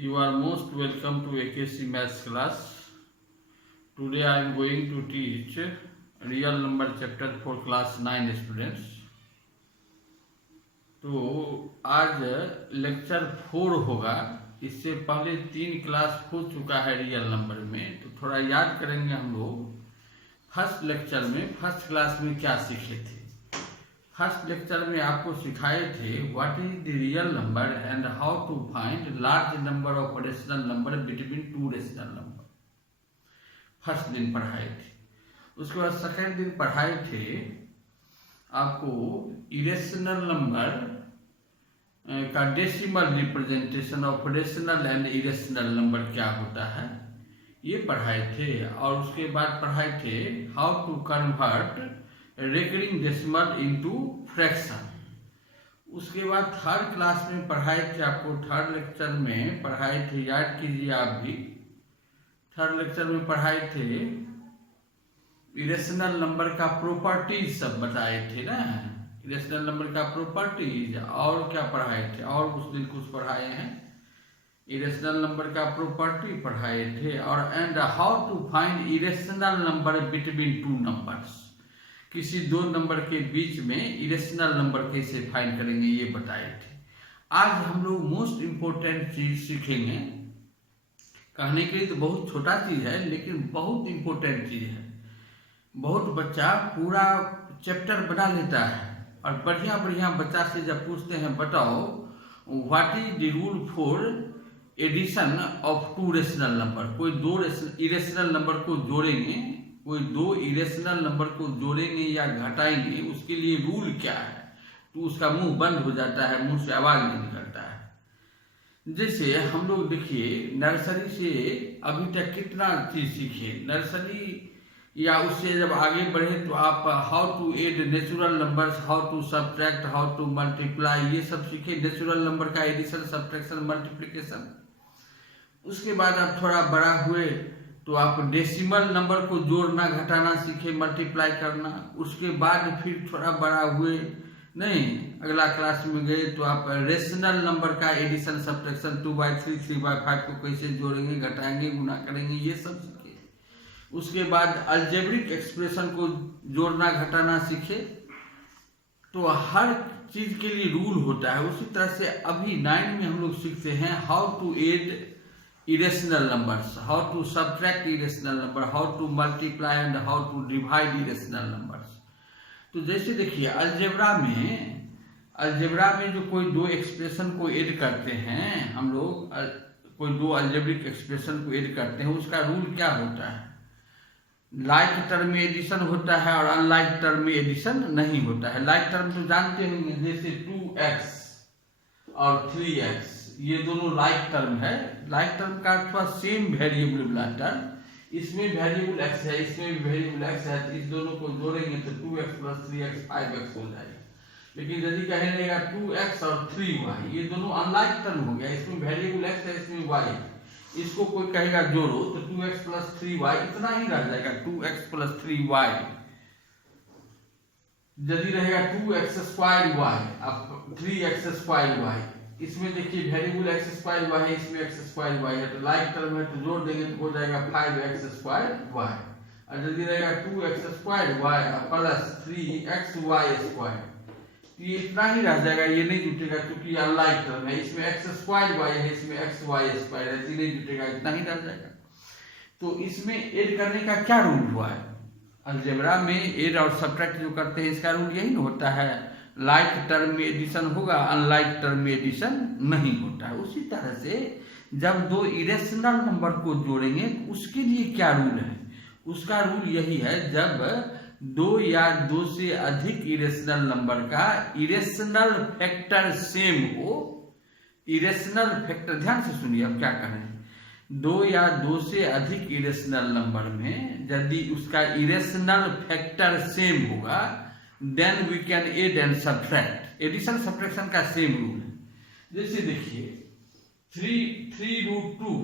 You are most welcome to AKC Maths class. Today I am going to teach real number chapter for class 9 students. तो आज lecture 4 होगा। इससे पहले 3 class हो चुका है रियल नंबर में, तो थोड़ा याद करेंगे हम लोग। फर्स्ट लेक्चर में, फर्स्ट क्लास में क्या सीखे थे। फर्स्ट लेक्चर में आपको सिखाए थे what is the real number and how to find large number of rational number between two rational number. First दिन पढ़ाए थे। उसके बाद सेकेंड दिन पढ़ाए थे आपको इरेशनल नंबर का decimal representation of rational and irrational number क्या होता है, ये पढ़ाए थे। और उसके बाद पढ़ाए थे how to convert recurring decimal into fraction. उसके बाद थर्ड क्लास में पढ़ाए थे आपको, थर्ड लेक्चर में पढ़ाए थे, याद कीजिए आप भी। थर्ड लेक्चर में पढ़ाए थे इरेशनल नंबर का प्रॉपर्टीज सब बताए थे ना, इरेशनल नंबर का प्रॉपर्टीज। और क्या पढ़ाए थे, और उस दिन कुछ पढ़ाए हैं। इरेशनल नंबर का प्रॉपर्टी पढ़ाए थे और and how to find irrational number between two numbers. किसी दो नंबर के बीच में इरेशनल नंबर कैसे फाइंड करेंगे ये बताए थे। आज हम लोग मोस्ट इम्पोर्टेंट चीज सीखेंगे। कहने के लिए तो बहुत छोटा चीज है, लेकिन बहुत इम्पोर्टेंट चीज है। बहुत बच्चा पूरा चैप्टर बना लेता है और बढ़िया बढ़िया बच्चा से जब पूछते हैं बताओ what is the rule for addition of two rational number, कोई दो इरेशनल नंबर को जोड़ेंगे, कोई दो इरेशनल नंबर को जोड़ेंगे या घटाएंगे, उसके लिए रूल क्या है, तो उसका मुंह बंद हो जाता है, मुंह से आवाज नहीं निकलता है। जैसे हम लोग देखिए नर्सरी से अभी तक कितना चीज सीखे। नर्सरी या उससे जब आगे बढ़े तो आप how to add natural numbers, how to subtract, how to multiply, ये सब सीखे। नेचुरल नंबर का एडिशन, सब्ट्रैक्शन, मल्टीप्लिकेशन। उसके बाद आप थोड़ा बड़ा हुए तो आप डेसिमल नंबर को जोड़ना घटाना सीखे, मल्टीप्लाई करना। उसके बाद फिर थोड़ा बड़ा हुए, नहीं अगला क्लास में गए तो आप रेशनल नंबर का एडिशन, सब्ट्रैक्शन, 2/3, 3/5 को कैसे जोड़ेंगे, घटाएंगे, गुना करेंगे, ये सब सीखे। उसके बाद अलजेब्रिक एक्सप्रेशन को जोड़ना घटाना सीखे। तो हर चीज के लिए रूल होता है। उसी तरह से अभी 9 में हम लोग सीखते हैं how to add irrational numbers, how to subtract irrational number, how to multiply and how to divide irrational numbers। तो जैसे देखिए अलजेब्रा में जो कोई दो एक्सप्रेशन को ऐड करते हैं हम लोग, कोई दो अलजेब्रिक एक्सप्रेशन को ऐड करते हैं, उसका रूल क्या होता है। लाइक टर्म में एडिशन होता है और अनलाइक टर्म में एडिशन नहीं होता है। लाइक टर्म तो जानते होंगे, जैसे 2x और 3x, ये दोनों लाइक टर्म है। लाइक टर्म का अर्थ सेम वेरिएबल वाला टर्म, इसमें वेरिएबल x है, इसमें भी वेरिएबल x है, तो इस दोनों को जोड़ेंगे तो 2x + 3x 5x हो जाएगा। लेकिन यदि कहेंगे 2x और 3y, ये दोनों अनलाइक टर्म हो गया, इसमें वेरिएबल x है, इसमें y है। इसको कोई कहेगा जोड़ो तो 2x + 3y इतना ही रह जाएगा, 2x + 3y। यदि रहेगा 2x² अब 3x²y, इसमें देखिए वेरिएबल x² है, इसमें x² है, तो लाइक टर्म है तो जोड़ देंगे तो हो जाएगा 5x²y। और यदि रहेगा 2x² + 3xy², ये इतना ही रह जाएगा, ये नहीं जुटेगा क्योंकि अनलाइक टर्म है। इसमें x² है, इसमें xy² है, ये नहीं जुटेगा, इतना ही रह जाएगा। तो इसमें ऐड करने का क्या रूल हुआ है। अलजेब्रा में ऐड और सब्ट्रैक्ट जो करते हैं इसका रूल यही होता है, लाइक टर्म में एडिशन होगा, अनलाइक टर्म में एडिशन नहीं होता है। उसी तरह से जब दो इरेशनल नंबर को जोड़ेंगे उसके लिए क्या रूल है, उसका रूल यही है जब दो या दो से अधिक इरेशनल नंबर का इरेशनल फैक्टर सेम हो। इरेशनल फैक्टर, ध्यान से सुनिए अब क्या कह रहे हैं। दो या दो से अधिक इरेशनल नंबर में यदि उसका इरेशनल फैक्टर सेम होगा then we can add and subtract. Addition subtraction का सेम रूल है। जैसे देखिए 3√2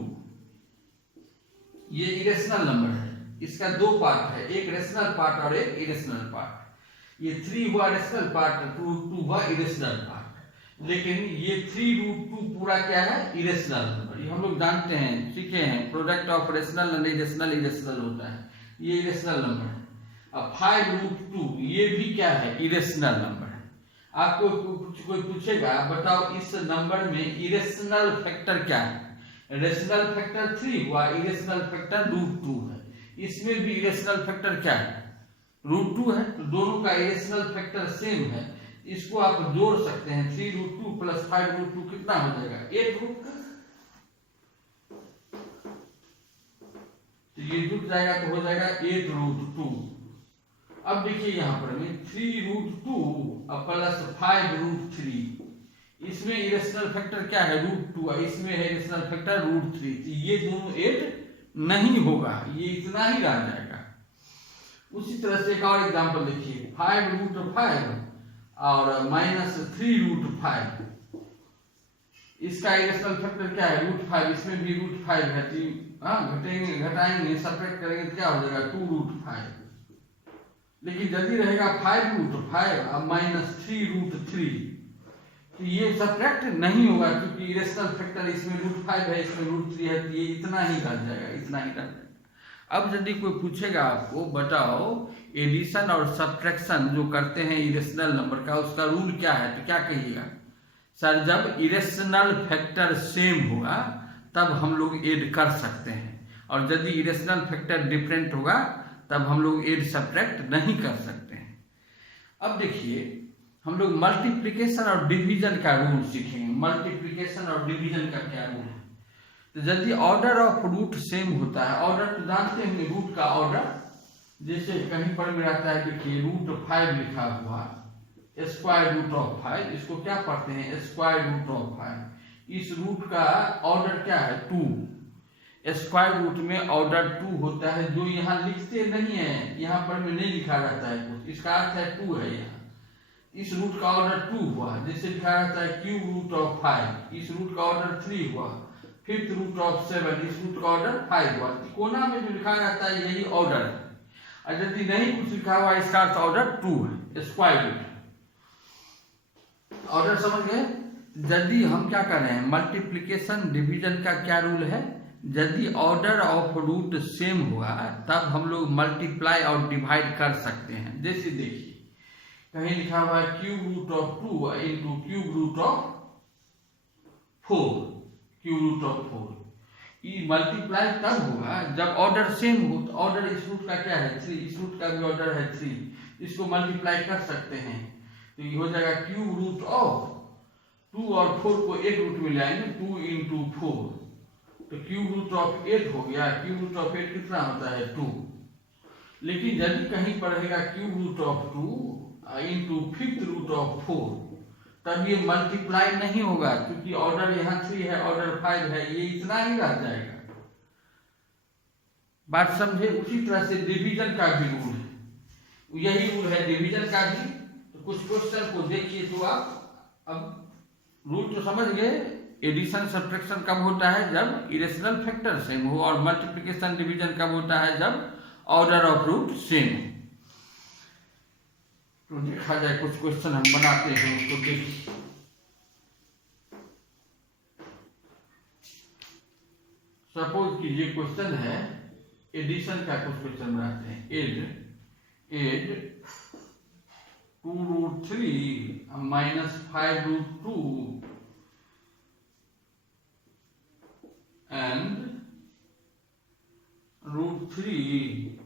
ये इरेशनल नंबर है, इसका दो पार्ट है, एक रेशनल पार्ट और एक इरेशनल पार्ट। ये 3 हुआ रेशनल पार्ट, 2 हुआ इरेशनल पार्ट। लेकिन ये 3√2 पूरा क्या है, इरेशनल नंबर। ये हम लोग जानते हैं, सीखे हैं, product of rational and irrational irrational होता है, ये इरेशनल नंबर है। अब 5√2 ये भी क्या है, इरेशनल नंबर है। आपको कोई पूछेगा बताओ इस नंबर में इरेशनल फैक्टर क्या है, रेशनल फैक्टर 3 हुआ, इरेशनल फैक्टर √2 है। इसमें भी इरेशनल फैक्टर क्या है, √2 है, तो दोनों का इरेशनल फैक्टर सेम है। इसको आप जोड़ सकते हैं, 3√2 प्लस 5√2 कितना हो जाएगा, 8√2। तो ये जुट जाएगा तो हो जाएगा 8√2। अब देखिए यहां पर में 3√2 प्लस 5√3, इसमें इरेशनल फैक्टर क्या है, √2, इसमें है इरेशनल फैक्टर √3। तो ये दोनों 8 नहीं होगा, ये इतना ही रह जाएगा। उसी तरह से एक और एग्जांपल देखिए, 5√5 और माइनस 3√5, इसका इरेशनल फैक्टर क्या है, √5, इसमें भी √5 है। घटाएंगे सब्ट्रैक्ट करेंगे तो क्या हो जाएगा, 2√5। लेकिन यदि रहेगा 5√5 और माइनस 3√3, तो ये सब्ट्रैक्ट नहीं होगा, क्योंकि इरेशनल फैक्टर इसमें √5 है, इसमें √3 है, तो ये इतना ही रह जाएगा, इतना ही रह जाएगा। अब यदि कोई पूछेगा आपको बताओ एडिशन और सब्ट्रैक्शन जो करते हैं इरेशनल नंबर का, उसका रूल क्या है, तो क्या कहिएगा, सर जब इरेशनल फैक्टर सेम होगा तब हम लोग ऐड कर सकते हैं, और यदि इरेशनल फैक्टर डिफरेंट होगा तब हम लोग ऐड सब्ट्रैक्ट नहीं कर सकते हैं। अब देखिए हम लोग मल्टीप्लिकेशन और डिवीजन का रूल सीखेंगे। मल्टीप्लिकेशन और डिवीजन का क्या रूल है, तो यदि ऑर्डर ऑफ रूट सेम होता है, ऑर्डर तो जानते हैं रूट का ऑर्डर, जैसे कहीं पर में रहता है, देखिए √5 लिखा हुआ, √5, इसको क्या पढ़ते हैं, √5। इस रूट का ऑर्डर क्या है, 2। स्क्वायर रूट में ऑर्डर 2 होता है, जो यहाँ लिखते नहीं है, यहाँ पर में नहीं लिखा रहता है कुछ, इसका अर्थ है 2 है यहाँ। इस रूट का ऑर्डर 2 हुआ, जैसे लिखा रहता है √5, इस रूट का ऑर्डर 3 हुआ, 5th√7, इस रूट का ऑर्डर 5 हुआ। कोना में जो लिखा रहता है यही ऑर्डर है, और यदि नहीं कुछ लिखा हुआ इसका अर्थ ऑर्डर 2 है, स्क्वायर रूट ऑर्डर, समझ गए। यदि हम क्या कर रहे हैं, मल्टीप्लिकेशन डिवीजन का क्या रूल है, यदि ऑर्डर ऑफ रूट सेम हुआ तब हम लोग मल्टीप्लाई और डिवाइड कर सकते हैं। जैसे देखिए कहीं लिखा हुआ है √2 इंटू √4, ये मल्टीप्लाई तब होगा जब ऑर्डर सेम हो। तो ऑर्डर इस रूट का क्या है, 3, इस रूट का भी ऑर्डर है 3, इसको मल्टीप्लाई कर सकते हैं, तो ये हो जाएगा √2 और 4 को एक रूट में ले आएंगे, 2 इंटू 4, तो √8 हो गया। √8 कितना होता है, 2। लेकिन यदि कहीं पर रहेगा √2 इंटू 5th√4, तब ये मल्टीप्लाई नहीं होगा, क्योंकि ऑर्डर यहाँ 3 है, ऑर्डर 5 है, ये इतना ही रह जाएगा। बात समझे। उसी तरह से डिवीजन का भी रूल है, यही रूल है डिवीजन का भी। तो कुछ क्वेश्चन को देखिए, तो आप अब रूल तो समझ गए। एडिशन सब्ट्रैक्शन कब होता है, जब इरेशनल फैक्टर सेम हो, और मल्टीप्लिकेशन डिवीजन कब होता है, जब ऑर्डर ऑफ रूट सेम हो। तो देखा जाए, कुछ क्वेश्चन हम बनाते हैं, उसको देखिए। सपोज कीजिए क्वेश्चन है एडिशन का, कुछ क्वेश्चन बनाते हैं। एड 2√3 माइनस 5√2 एंड √3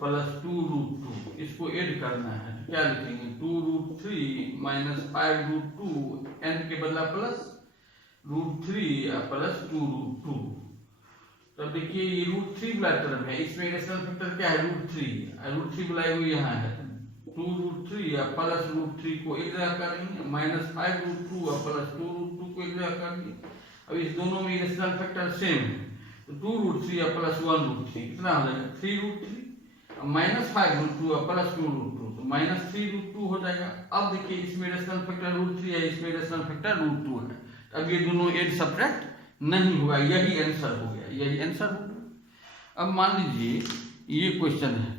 प्लस 2√2, इसको ऐड करना है। क्या लिखेंगे, 2√3 माइनस 5√2, एंड के बदला प्लस, √3 प्लस 2√2। तब देखिए ये √3 वाला टर्म है, इसमें इरेशनल फैक्टर क्या है, √3 बुलाई हुई यहाँ है। 2√3 प्लस √3 को एक जगह करेंगे, माइनस 5√2 प्लस 2√2 को एक जगह करेंगे। अब इस दोनों में इरेशनल फैक्टर सेम है, तो 2√3 प्लस 1√3 कितना हो जाएगा, 3√3, माइनस 5√2 प्लस 2√2, तो माइनस 3√2 हो जाएगा। अब देखिए इसमें रेशनल फैक्टर √3 है, इसमें रेशनल फैक्टर √2 है, अब ये दोनों ऐड सब्ट्रैक्ट नहीं होगा, यही आंसर हो गया, यही आंसर हो गया। अब मान लीजिए ये क्वेश्चन है,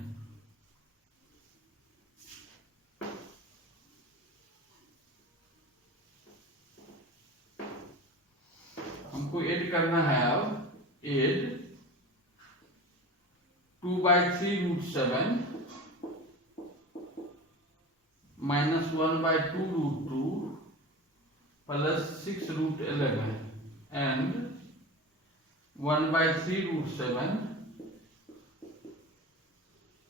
हमको ऐड करना है अब add 2/3√7 minus 1/2√2 plus 6√11 and 1/3√7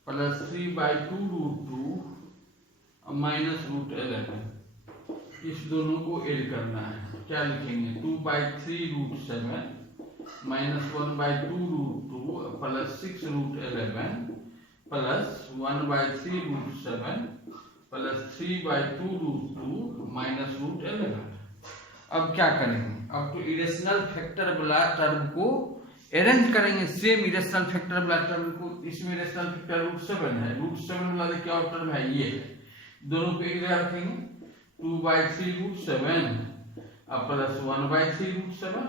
plus 3/2√2 minus √11। इस दोनों को ऐड करना है। क्या लिखेंगे? 2/3√7 minus 1/2√2 plus 6√11 plus 1/3√7 plus 3/2√2 minus √11। अब क्या करेंगे? अब तो इरेशनल फैक्टर वाला टर्म को अरेंज करेंगे, सेम इरेशनल फैक्टर वाला टर्म को। इसमें इरेशनल फैक्टर √7 है, √7 वाला क्या टर्म है? ये है। दोनों को एक जगह रखेंगे, 2/3√7 अब प्लस 1/3√7।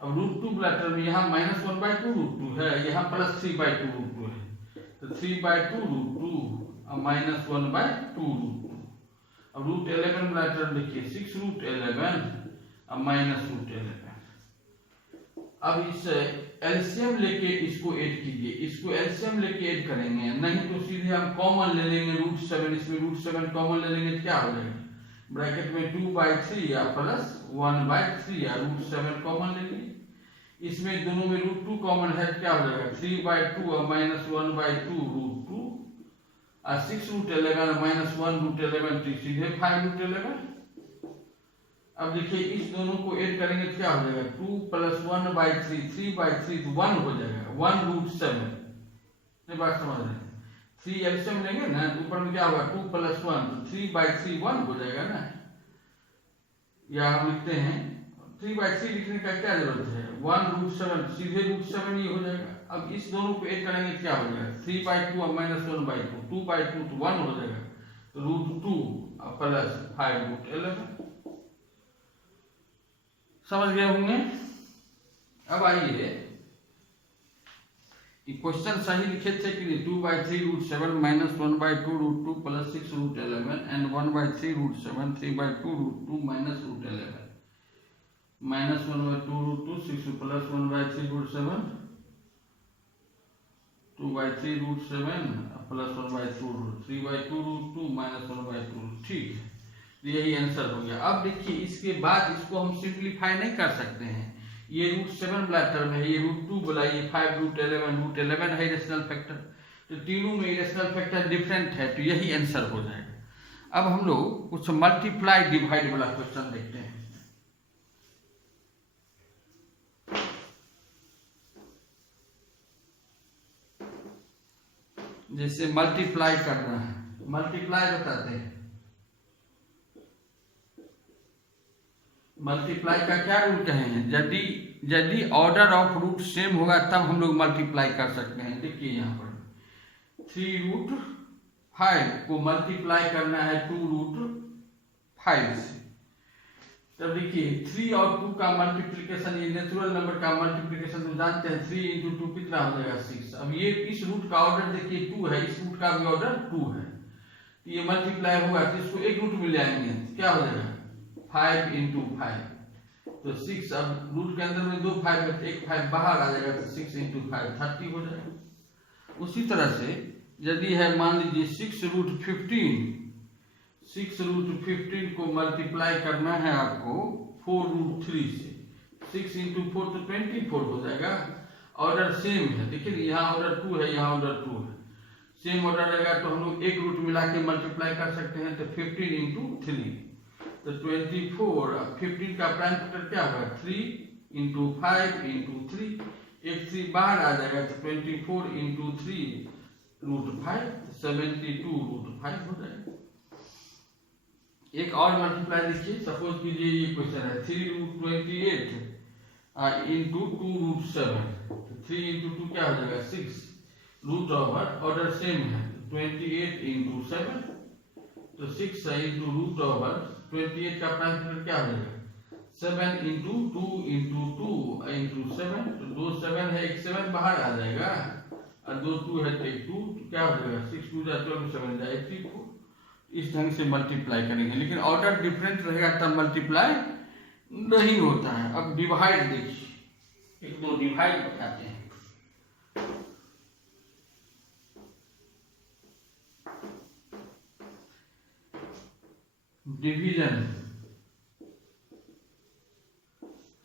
अब √2 वाला टर्म यहाँ माइनस 1/2√2 है, यहाँ प्लस 3/2√2 है, तो 3/2√2 अब माइनस 1/2√2। अब √11 वाला टर्म देखिए 6√11 अब माइनस √11। अब इस एलसीएम लेके इसको ऐड कीजिए, इसको एलसीएम लेके ऐड करेंगे, नहीं तो सीधे हम कॉमन ले लेंगे √7, इसमें √7 कॉमन ले लेंगे तो क्या हो जाएगा? ब्रैकेट में 2/3 या प्लस 1/3 या √7 कॉमन ले लीजिए। इसमें दोनों में √2 कॉमन है, क्या हो जाएगा? 3/2 और माइनस 1/2√2 और 6√11 माइनस 1√11 तो सीधे 5√11। अब देखिए इस दोनों को ऐड करेंगे तो क्या हो जाएगा? 2 + 1/3 3/3 तो 1 हो जाएगा, 1√7। ये बात समझ रहे हैं? 3 एलसीएम लेंगे ना, ऊपर में क्या होगा? 2 + 1 तो 3/3 1 हो जाएगा ना। या हम लिखते हैं 3/3 लिखने का क्या जरूरत है? 1√7 सीधे √7 ही हो जाएगा। अब इस दोनों को ऐड करेंगे क्या हो जाएगा? 3/2 और माइनस 1/2 2/2 तो 1 हो जाएगा, तो √2 प्लस 5√11। समझ गए होंगे? अब आइए क्वेश्चन सही लिखे थे कि 2/3√7 minus 1/2√2 plus 6√11 and 1/3√7 3/2√2 minus √11 minus 1/2√2 6 plus 1/3√7 2/3√7 plus 1/2√2 3/2√2 minus 1/2। ठीक है, यही आंसर हो गया। अब देखिए इसके बाद इसको हम सिंप्लीफाई नहीं कर सकते हैं। ये √7 वाला टर्म है, ये √2 वाला, ये 5√11 है इरेशनल फैक्टर, तो तीनों में इरेशनल फैक्टर डिफरेंट है, तो यही आंसर हो जाएगा। अब हम लोग कुछ मल्टीप्लाई डिवाइड वाला क्वेश्चन देखते हैं। जैसे मल्टीप्लाई करना है, मल्टीप्लाई बताते हैं। मल्टीप्लाई का क्या रूल कहे हैं? यदि ऑर्डर ऑफ रूट सेम होगा तब हम लोग मल्टीप्लाई कर सकते हैं। देखिए यहाँ पर 3√5 को मल्टीप्लाई करना है 2√5 से, तब देखिए 3 और 2 का मल्टीप्लिकेशन, ये नेचुरल नंबर का मल्टीप्लिकेशन तो जानते हैं, 3 × 2 कितना हो जाएगा? 6। अब ये इस रूट का ऑर्डर देखिए 2 है, इस रूट का भी ऑर्डर 2 है, तो ये मल्टीप्लाई होगा तो इसको एक रूट में ले आएंगे, क्या हो जाएगा? 5 × 5 तो 6। अब रूट के अंदर में 2 5 है, एक 5 बाहर आ जाएगा, तो 6 × 5 30 हो जाएगा। उसी तरह से यदि है मान लीजिए 6√15 को मल्टीप्लाई करना है आपको 4√3 से, 6 × 4 तो 24 हो जाएगा। ऑर्डर सेम है, देखिए यहाँ ऑर्डर 2 है, यहाँ ऑर्डर 2 है, सेम ऑर्डर रहेगा तो हम लोग एक रूट मिला के मल्टीप्लाई कर सकते हैं, तो 15 × 3 तो 24। 15 का प्राइम फैक्टर क्या होगा? 3 × 5 × 3, एक 3 बाहर आ जाएगा, तो 24 × 3 √5 72√5 हो जाएगा। एक और मल्टीप्लाई देखिए, सपोज कीजिए ये क्वेश्चन है 3√28 × 2√7, 3 × 2 क्या हो जाएगा? 6 रूट ओवर, ऑर्डर सेम है, 28 × 7 तो 6 × √28 का प्राइम फैक्टर क्या हो जाएगा? 7 × 2 × 2 × 7 तो 2 7 है, एक 7 बाहर आ जाएगा और 2 2 है तो एक 2, तो क्या हो जाएगा? 6 2 12 7 84। इस ढंग से मल्टीप्लाई करेंगे, लेकिन ऑर्डर डिफरेंट रहेगा तब मल्टीप्लाई नहीं होता है। अब डिवाइड देखिए, एक दो डिवाइड बताते हैं। डिवीजन,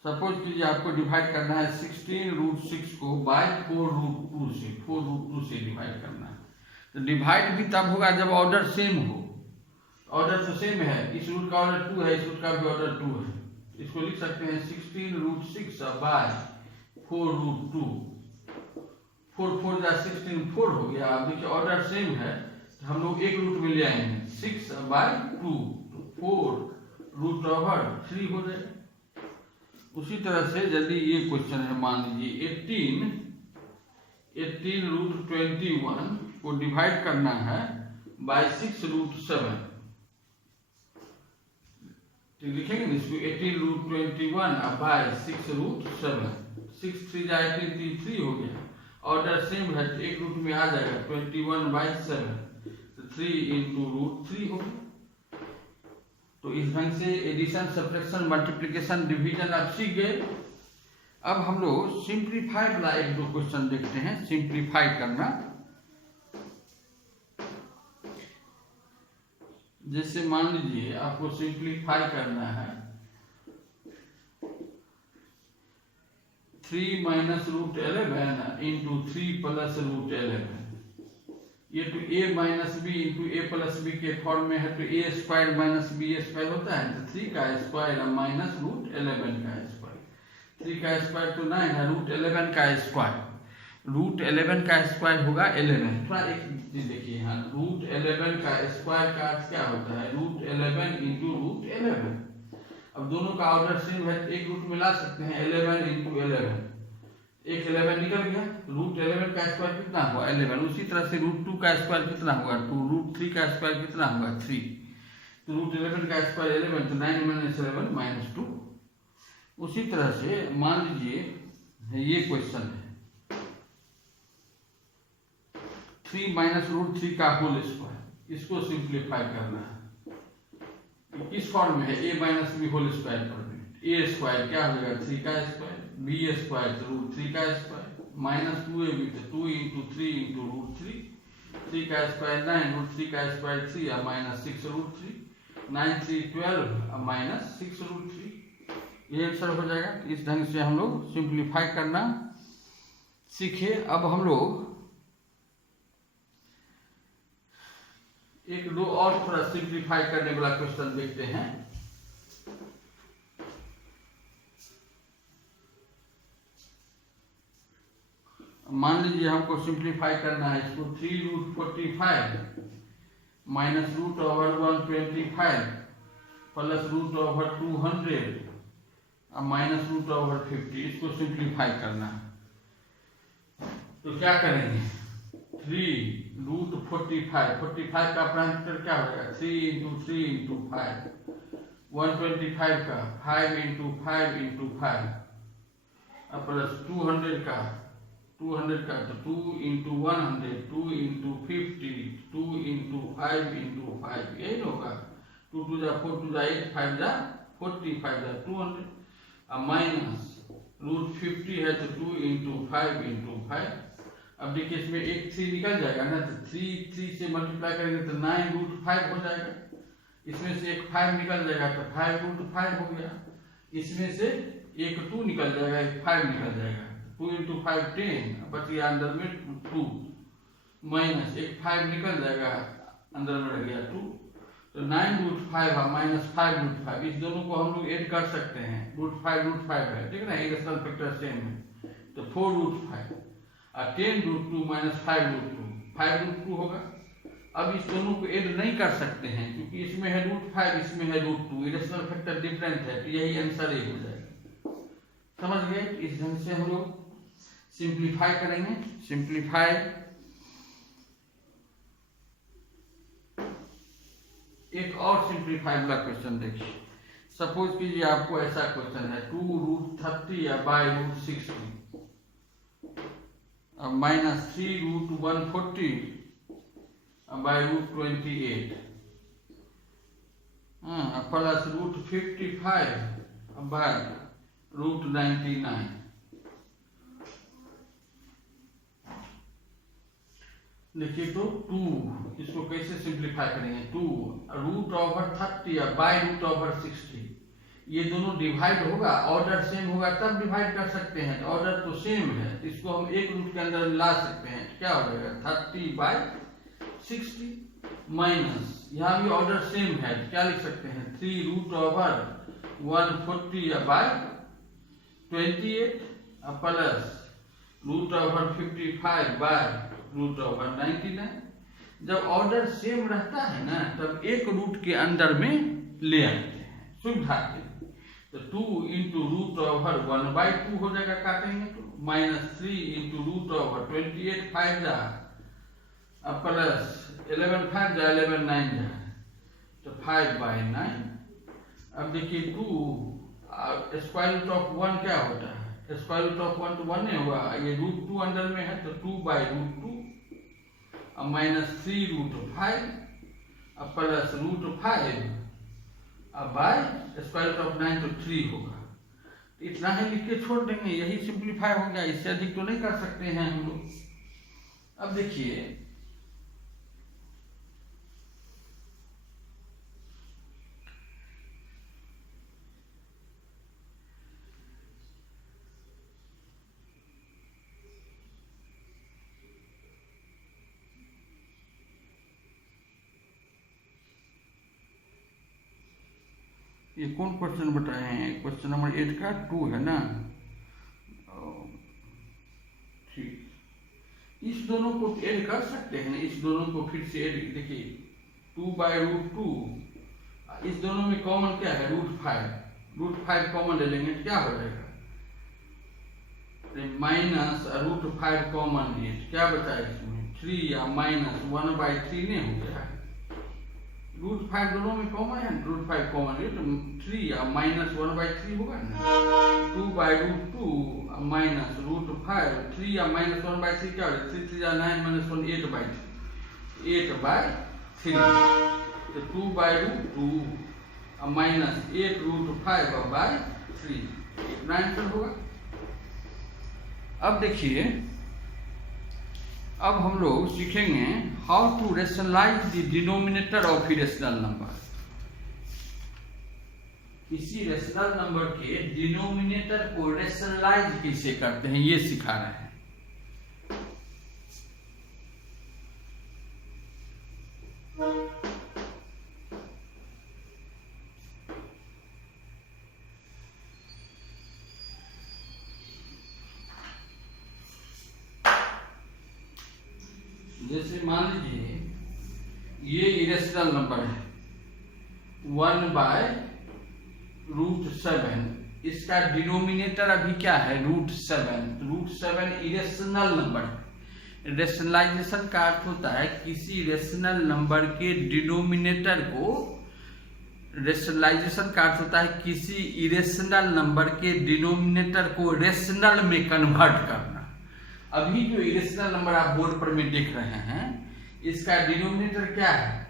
सपोज कीजिए आपको डिवाइड करना है 16√6 को बाय 4√2 से, 4√2 से डिवाइड करना है। तो डिवाइड भी तब होगा जब ऑर्डर सेम हो। ऑर्डर तो सेम है, इस रूट का ऑर्डर 2 है, इस रूट का भी ऑर्डर 2 है। इसको लिख सकते हैं 16√6 बाय 4√2। 4 4 जा 16 4 हो गया। अब देखिए ऑर्डर सेम है तो हम लोग एक रूट में ले आएंगे 6 बाय 2, 4√3 हो जाएगा। उसी तरह से यदि ये क्वेश्चन है, मान लीजिए 18√21 को डिवाइड करना है बाय 6√7, तो लिखेंगे ना इसको 18√21 बाय 6√7। 6 3 जा 18 3 हो गया। ऑर्डर सेम है तो एक रूट में आ जाएगा 21/7, तो 3 × √3 हो गया। तो इस ढंग से एडिशन, सब्ट्रैक्शन, मल्टीप्लिकेशन, डिवीजन आप सीख गए। अब हम लोग सिंप्लीफाई वाला एक दो क्वेश्चन देखते हैं। सिंप्लीफाई करना, जैसे मान लीजिए आपको सिंप्लीफाई करना है 3 - √11 × 3 + √11। ये तो a - b × a + b के फॉर्म में है, तो a² - b² होता है। तो 3 का स्क्वायर माइनस √11 का स्क्वायर। 3 का स्क्वायर तो 9 है, √11 का स्क्वायर, √11 का स्क्वायर होगा 11। थोड़ा एक चीज देखिए यहाँ, √11 का स्क्वायर का अर्थ क्या होता है, √11 × √11। अब दोनों का ऑर्डर सेम है, एक रूट में ला सकते हैं 11 × 11। एक 11 निकल गया, √11 का स्क्वायर कितना हुआ 11। उसी तरह से √2 का स्क्वायर कितना हुआ 2, √3 का स्क्वायर कितना हुआ 3। तो √11 का स्क्वायर 11, तो 9 - 11 - 2। उसी तरह से मान लीजिए ये क्वेश्चन है 3 - √3 का होल स्क्वायर। इसको सिंप्लीफाई करना है, किस फॉर्म में है, a - b होल स्क्वायर पर। a² क्या हो जाएगा 3 का स्क्वायर, b² तो √3 का स्क्वायर, -2ab तो 2 × 3 × √3। 3 का स्क्वायर 9, √3 का स्क्वायर 3 या -6√3। 9 3 12 -6√3, ये आंसर हो जाएगा। इस ढंग से हम लोग सिंप्लीफाई करना सीखे। अब हम लोग एक दो और थोड़ा सिंप्लीफाई करने वाला क्वेश्चन देखते हैं। मान लीजिए हमको सिंप्लीफाई करना है इसको 3√45 -√125 प्लस √200 -√50। इसको सिंप्लीफाई करना है तो क्या करेंगे, 3√45, 45 का प्राइम क्या होगा 3 × 3 × 5, 125 का 5 × 5 × 5 प्लस 200 का तो 2 × 100, 2 × 50, 2 × 5 × 5, यही होगा। 2 2 जा 4, 2 जा 8, 5 जा 40, 5 जा 200, माइनस √50 है तो 2 × 5 × 5। अब देखिए इसमें एक 3 निकल जाएगा ना, तो 3 से मल्टीप्लाई करेंगे तो 9√5 हो जाएगा। इसमें से एक 5 निकल जाएगा तो 5√5 हो गया। इसमें से एक 2 निकल जाएगा, एक 5 निकल जाएगा, 2 × 5 10, बच गया अंदर में 2, माइनस एक 5 निकल जाएगा, अंदर में रह गया 2, तो 9√5 है -5√5। इस दोनों को हम लोग ऐड कर सकते हैं, √5 है, ठीक है ना, इरेशनल फैक्टर सेम है, तो 4√5 और 10√2 - 5√2, 5√2 होगा। अब इस दोनों को ऐड नहीं कर सकते हैं क्योंकि इसमें है √5, इसमें है √2, इरेशनल फैक्टर डिफरेंट है, तो यही आंसर ही हो जाएगा। समझ गए। इस ढंग से हम लोग सिंप्लीफाई करेंगे। सिंप्लीफाई एक और सिंप्लीफाई वाला क्वेश्चन देखिए। सपोज कीजिए आपको ऐसा क्वेश्चन है 2√30 या बाय √60 -3√140 बाय √28 प्लस √55 बाय √99। देखिए तो 2, इसको कैसे सिंप्लीफाई करेंगे, 2 √30 या बाय √60, ये दोनों डिवाइड होगा, ऑर्डर सेम होगा तब डिवाइड कर सकते हैं, ऑर्डर तो सेम है, इसको हम एक रूट के अंदर ला सकते हैं, क्या हो जाएगा 30/60 माइनस, यहाँ भी ऑर्डर सेम है, क्या लिख सकते हैं 3√140 या बाय 28 प्लस √55 बाय √99। जब ऑर्डर सेम रहता है ना तब एक रूट के अंदर में ले आते हैं सुविधा के लिए, तो 2 × √1/2 हो जाएगा, काटेंगे तो माइनस 3 × √28 5 जा प्लस 11 5 जा 11 9 जा तो 5/9। अब देखिए 2 स्क्वायर रूट ऑफ 1 क्या होता है, स्क्वायर रूट ऑफ 1 तो 1 नहीं हुआ, ये √2 अंदर में है तो 2/√2 minus 3√5 plus √5 by square root of 9 तो 3 होगा। इतना ही लिख के छोड़ देंगे, यही सिंप्लीफाई हो गया, इससे अधिक तो नहीं कर सकते हैं हम लोग। अब देखिए ये कौन क्वेश्चन बताए हैं, क्वेश्चन नंबर 8 का 2 है ना, ठीक, इस दोनों को ऐड कर सकते हैं, इस दोनों को फिर से ऐड, देखिए 2/√2, इस दोनों में कॉमन क्या है √5 कॉमन ले लेंगे तो क्या हो जाएगा माइनस √5 कॉमन है, क्या बचा है इसमें 3 या माइनस 1/3 नहीं हो गया, √5 दोनों में कॉमन है, √5 कॉमन है तो 3 या माइनस 1/3 होगा ना, 2/√2 माइनस √5, 3 या माइनस 1/3 क्या हो जाएगा 3 3 9 माइनस 1 8/3 तो 2/√2 माइनस 8√5/3 इतना आंसर होगा। अब देखिए अब हम लोग सीखेंगे how to rationalize the denominator of irrational number. किसी रेशनल नंबर के डिनोमिनेटर को रेशनलाइज कैसे करते हैं ये सिखा रहे हैं। जैसे मान लीजिए ये इरेशनल नंबर है 1/√7, इसका डिनोमिनेटर अभी क्या है √7 इरेशनल नंबर है। रेशनलाइजेशन का अर्थ होता है किसी रेशनल नंबर के डिनोमिनेटर को, रेशनलाइजेशन का अर्थ होता है किसी इरेशनल नंबर के डिनोमिनेटर को रेशनल में कन्वर्ट करना। अभी जो इरेशनल नंबर आप बोर्ड पर में देख रहे हैं इसका डिनोमिनेटर क्या है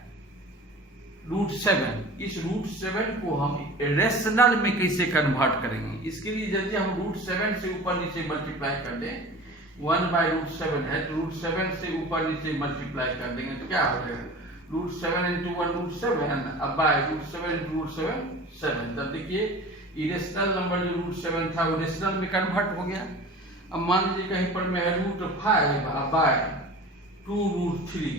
√7, इस √7 को हम रेशनल में कैसे कन्वर्ट करेंगे, इसके लिए यदि हम √7 से ऊपर नीचे मल्टीप्लाई कर दें, 1/√7 है तो √7 से ऊपर नीचे मल्टीप्लाई कर देंगे तो क्या हो जाएगा √7 × 1 √7 अब बाय √7 × √7 7। तब देखिए इरेशनल नंबर जो √7 था वो रेशनल में कन्वर्ट हो गया। अब मान लीजिए कहीं पर में है √5/2√3,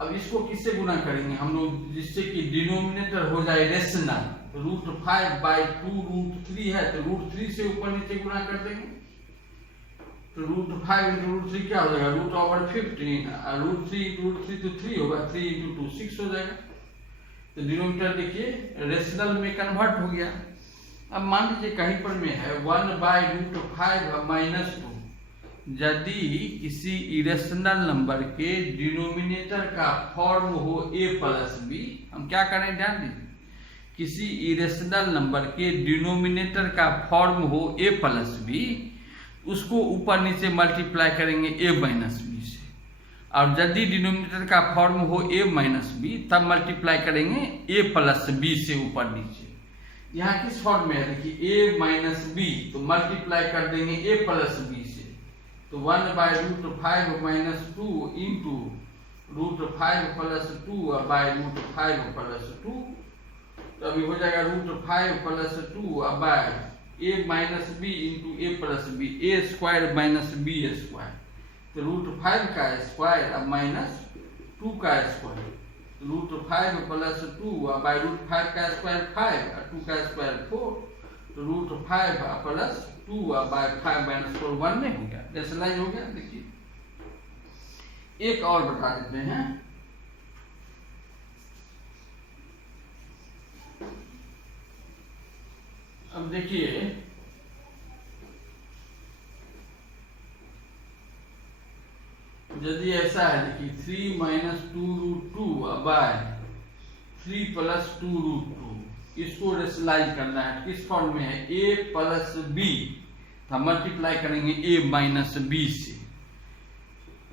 अब इसको किससे गुना करेंगे हम लोग जिससे कि डिनोमिनेटर हो जाए रेशनल, √5/2√3 है तो √3 से ऊपर नीचे गुना कर देंगे तो √5 × √3 क्या हो जाएगा √15, √3 × √3 तो 3 होगा, 3 × 2 6 हो जाएगा। तो डिनोमिनेटर देखिए रेशनल में कन्वर्ट हो गया। अब मान लीजिए कहीं पर में है 1/√5 - 2, यदि किसी इरेशनल नंबर के डिनोमिनेटर का फॉर्म हो a + b, हम क्या करें ध्यान दीजिए, किसी इरेशनल नंबर के डिनोमिनेटर का फॉर्म हो a + b, उसको ऊपर नीचे मल्टीप्लाई करेंगे a - b से, और यदि डिनोमिनेटर का फॉर्म हो a - b तब मल्टीप्लाई करेंगे a + b से ऊपर नीचे। यहाँ किस फॉर्म में है, देखिए a माइनस बी, तो मल्टीप्लाई कर देंगे a प्लस बी से, तो 1/√5 minus 2 into √5 plus 2 by √5 plus 2, तो अभी हो जाएगा √5 plus 2 by a minus b into a plus b, a square minus b square, तो √5 का स्क्वायर अब माइनस 2 का स्क्वायर, √5 प्लस 2 बाय √5 का स्क्वायर 5 और 2 का स्क्वायर 4, तो √5 प्लस 2 बाय 5 माइनस 4 1 में हो गया, रेशनलाइज हो गया। देखिए एक और बता देते हैं, अब देखिए यदि ऐसा है, देखिए 3 माइनस 2√2 बाय 3 प्लस 2√2, इसको रेशनलाइज करना है, किस फॉर्म में है, a प्लस बी, हम मल्टीप्लाई करेंगे a माइनस बी से,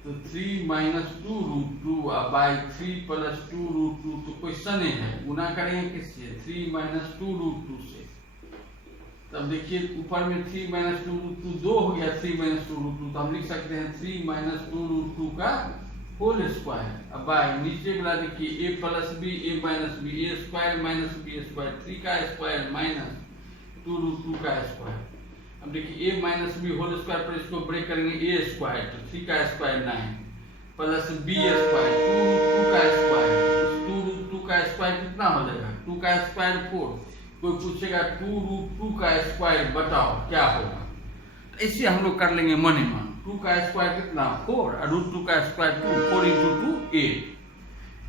तो 3 माइनस 2√2 बाय 3 प्लस 2√2, तो क्वेश्चन है गुना करेंगे किससे, 3 माइनस 2√2 से, तब देखिए ऊपर में 3 माइनस 2√2 2 हो गया, 3 माइनस 2√2, तो हम लिख सकते हैं 3 माइनस 2√2 का होल स्क्वायर, अब बाय नीचे वाला देखिए a plus b a minus b, a square minus b square, 3 का स्क्वायर माइनस 2√2 का स्क्वायर, अब देखिए a minus b whole square पर इसको ब्रेक करेंगे a स्क्वायर, तो 3 का स्क्वायर 9 प्लस b स्क्वायर 2√2 का स्क्वायर, 2√2 का स्क्वायर कितना हो जाएगा, 2 का स्क्वायर 4, कोई पूछेगा 2√2 का स्क्वायर बताओ क्या होगा, तो इसे हम लोग कर लेंगे मन ही मन, 2 का स्क्वायर कितना 4 और √2 का स्क्वायर 2, 4 इंटू 2 8,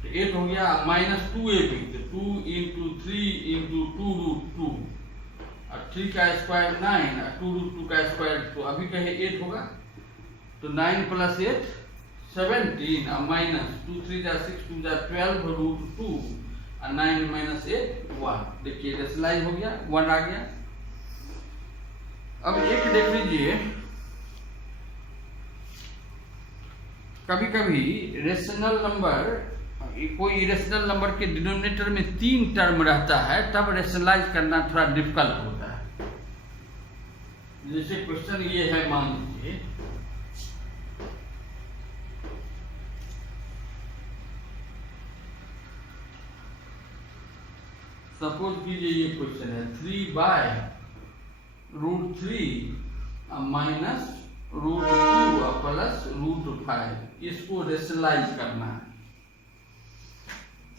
तो 8 हो गया, माइनस 2ab, तो 2 इंटू 3 इंटू 2√2 और 3 का स्क्वायर 9 और 2√2 का स्क्वायर, तो अभी कहे 8 होगा, तो 9 प्लस 8 17 और माइनस 2 3 जा 6 2 जा 12√2 और 9 माइनस 8 1, देखिए रेशनलाइज हो गया, 1 आ गया। अब एक देख लीजिए, कभी कभी रेशनल नंबर, कोई इरेशनल नंबर के डिनोमिनेटर में 3 टर्म रहता है, तब रेशनलाइज करना थोड़ा डिफिकल्ट होता है। जैसे क्वेश्चन ये है, मान लीजिए सपोज कीजिए ये क्वेश्चन है 3/√3 माइनस √2 प्लस √5, इसको रेशनलाइज करना है।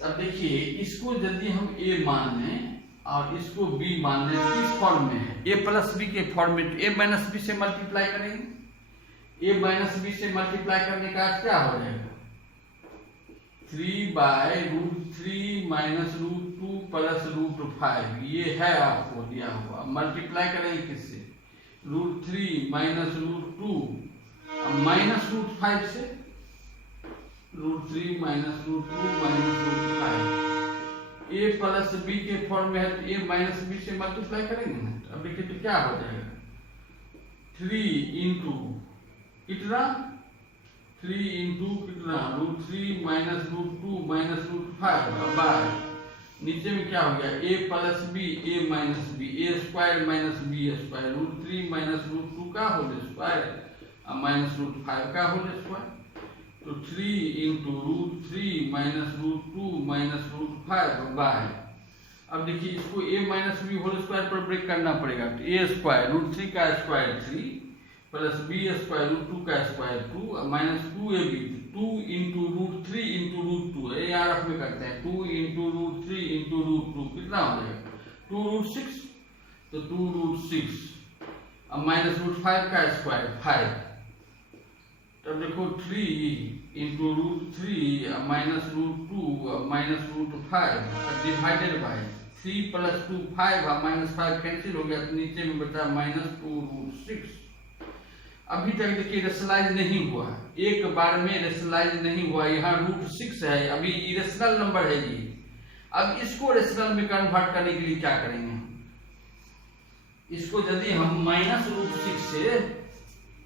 अब देखिए इसको यदि हम a मान लें और इसको b मान लें, किस फॉर्म में है, a प्लस बी के फॉर्म में, तो a माइनस बी से मल्टीप्लाई करेंगे, a माइनस बी से मल्टीप्लाई करने का क्या हो जाएगा, 3/√3 माइनस √2 प्लस √5, ये है आपको दिया हुआ, मल्टीप्लाई करेंगे किससे, √3 माइनस √2 माइनस √5 से, √3 minus √2 minus √5, a plus b के फॉर्म में है, तो a माइनस बी से मल्टीप्लाई करेंगे ना, अब देखिए तो क्या हो जाएगा, 3 इंटू कितना, 3 इंटू कितना, √3 माइनस √2 माइनस √5 बाय नीचे में क्या हो गया, a plus b a minus b, a square minus b square, √3 minus √2 का होल स्क्वायर माइनस √5 का होल स्क्वायर, तो 3 इंटू √3 माइनस √2 माइनस √5 बाय, अब देखिए इसको a minus b whole square पर ब्रेक करना पड़ेगा, तो a स्क्वायर √3 का स्क्वायर 3 प्लस बी स्क्वायर √2 का square 2 minus 2ab, 2 into √3 into √2, यहाँ रफ में करते हैं, 2 इंटू √3 इंटू √2 कितना हो जाएगा, 2√6, तो 2√6 अब माइनस √5 का स्क्वायर 5, तब देखो 3 into √3 minus √2 minus √5 divided by 3 plus 2 5 minus 5 cancel हो गया, तो नीचे में बचा माइनस 2√6। अभी तक देखिए रेशनलाइज नहीं हुआ, एक बार में रेशनलाइज नहीं हुआ, यहाँ √6 है, अभी इरेशनल नंबर है ये। अब इसको रेशनल में कन्वर्ट करने के लिए क्या करेंगे, इसको यदि हम माइनस √6 से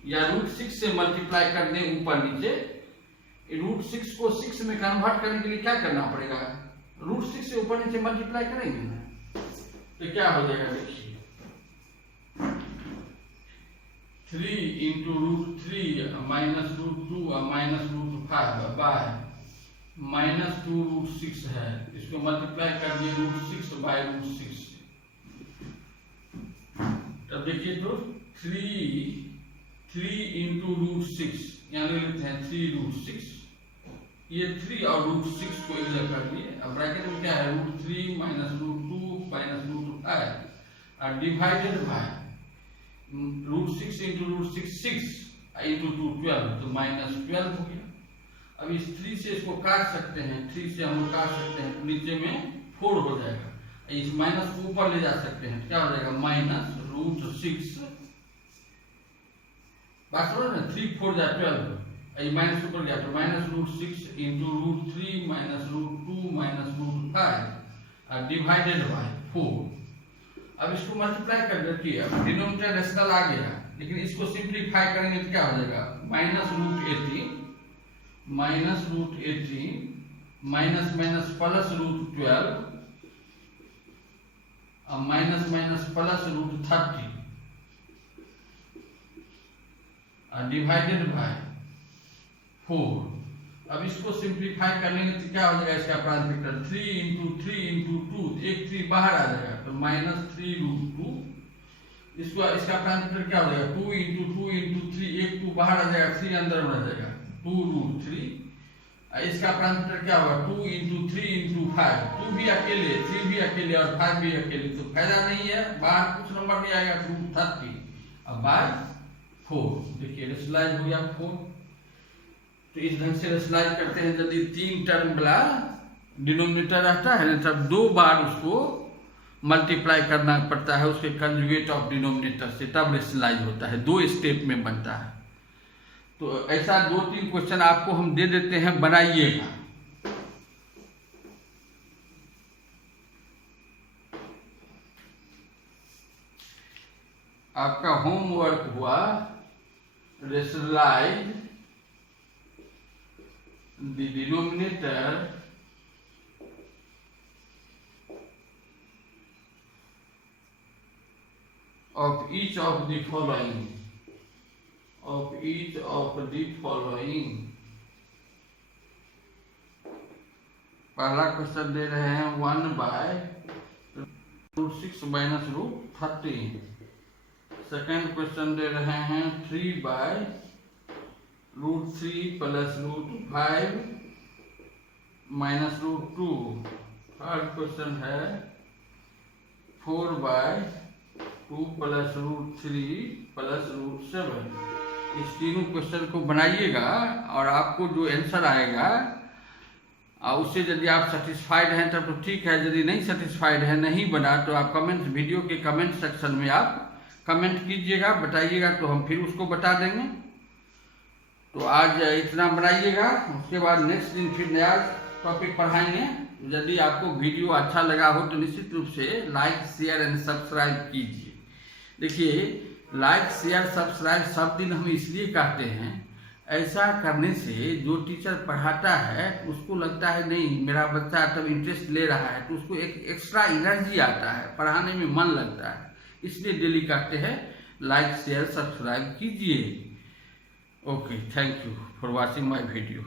या √6 से मल्टीप्लाई कर दें ऊपर नीचे, √6 को 6 में कन्वर्ट करने के लिए क्या करना पड़ेगा, √6 से ऊपर नीचे मल्टीप्लाई करेंगे ना, तो क्या हो जाएगा देखिए 3 इंटू √3 माइनस √2 और माइनस √5 बाय माइनस 2√6 है, इसको मल्टीप्लाई कर दिए √6 बाय √6। तब देखिए तो 3 इंटू √6 यानी लिखते हैं 3√6, ये 3 और √6 को एक जगह कर लिए। अब ब्रैकेट में क्या है √3 माइनस √2 माइनस √5 और डिवाइडेड बाय √6 इंटू √6 6 इंटू 2 12, तो माइनस 12 हो गया। अब इस 3 से इसको काट सकते हैं, 3 से हम लोग काट सकते हैं, तो नीचे में 4 हो जाएगा। इस माइनस को ऊपर ले जा सकते हैं, क्या हो जाएगा माइनस √6, बात समझ ना, 3 4 जा 12, ये माइनस ऊपर गया तो माइनस √6 इंटू √3 माइनस √2 माइनस √5 और डिवाइडेड बाय 4। अब इसको मल्टीप्लाई कर देखिए, अब डिनोमिनेटर रेशनल आ गया, लेकिन इसको सिंप्लीफाई करेंगे तो क्या हो जाएगा माइनस √18 माइनस माइनस प्लस √12 और माइनस माइनस प्लस √30 और डिवाइडेड बाय 4। अब इसको सिंप्लीफाई करने तो क्या हो जाएगा इसका प्राइम फैक्टर 3 इंटू 2, एक 3 बाहर आ जाएगा तो माइनस 3√2। इसको इसका प्राइम फैक्टर क्या हो जाएगा 2 इंटू 3, एक 2 बाहर आ जाएगा, 3 अंदर में रह जाएगा 2√3। इसका प्राइम फैक्टर क्या होगा 2 इंटू 3 इंटू 5, 2 भी अकेले 3 भी अकेले और 5 भी अकेले, तो फायदा नहीं है, बाहर कुछ नंबर नहीं आएगा 230 अब बाय 4। देखिए रेशनलाइज हो गया 4। तो इस ढंग से रेशनलाइज करते हैं, यदि 3 टर्म वाला डिनोमिनेटर रहता है ना तब 2 बार उसको मल्टीप्लाई करना पड़ता है उसके कंजुगेट ऑफ डिनोमिनेटर से, तब रेशनलाइज होता है, 2 स्टेप में बनता है। तो ऐसा 2-3 क्वेश्चन आपको हम दे देते हैं, बनाइएगा। आपका होमवर्क हुआ rationalize the denominator of each of the following, पहला क्वेश्चन दे रहे हैं 1 बाय √6 माइनस √30। सेकेंड क्वेश्चन दे रहे हैं 3 by √3 plus √5 minus √2। Third question है 4 बाय 2 प्लस √3 प्लस √7। इस तीनों क्वेश्चन को बनाइएगा और आपको जो आंसर आएगा उससे यदि आप सेटिस्फाइड हैं तब तो ठीक है, यदि नहीं सेटिस्फाइड है, नहीं बना, तो आप कमेंट वीडियो के कमेंट सेक्शन में आप कमेंट कीजिएगा, बताइएगा, तो हम फिर उसको बता देंगे। तो आज इतना बनाइएगा, उसके बाद नेक्स्ट दिन फिर नया टॉपिक पढ़ाएंगे। यदि आपको वीडियो अच्छा लगा हो तो निश्चित रूप से लाइक शेयर एंड सब्सक्राइब कीजिए। देखिए लाइक शेयर सब्सक्राइब सब दिन हम इसलिए कहते हैं, ऐसा करने से जो टीचर पढ़ाता है उसको लगता है नहीं मेरा बच्चा तब इंटरेस्ट ले रहा है, तो उसको एक एक्स्ट्रा एनर्जी आता है, पढ़ाने में मन लगता है, इसलिए डेली कहते हैं लाइक शेयर सब्सक्राइब कीजिए। Okay, thank you for watching my video.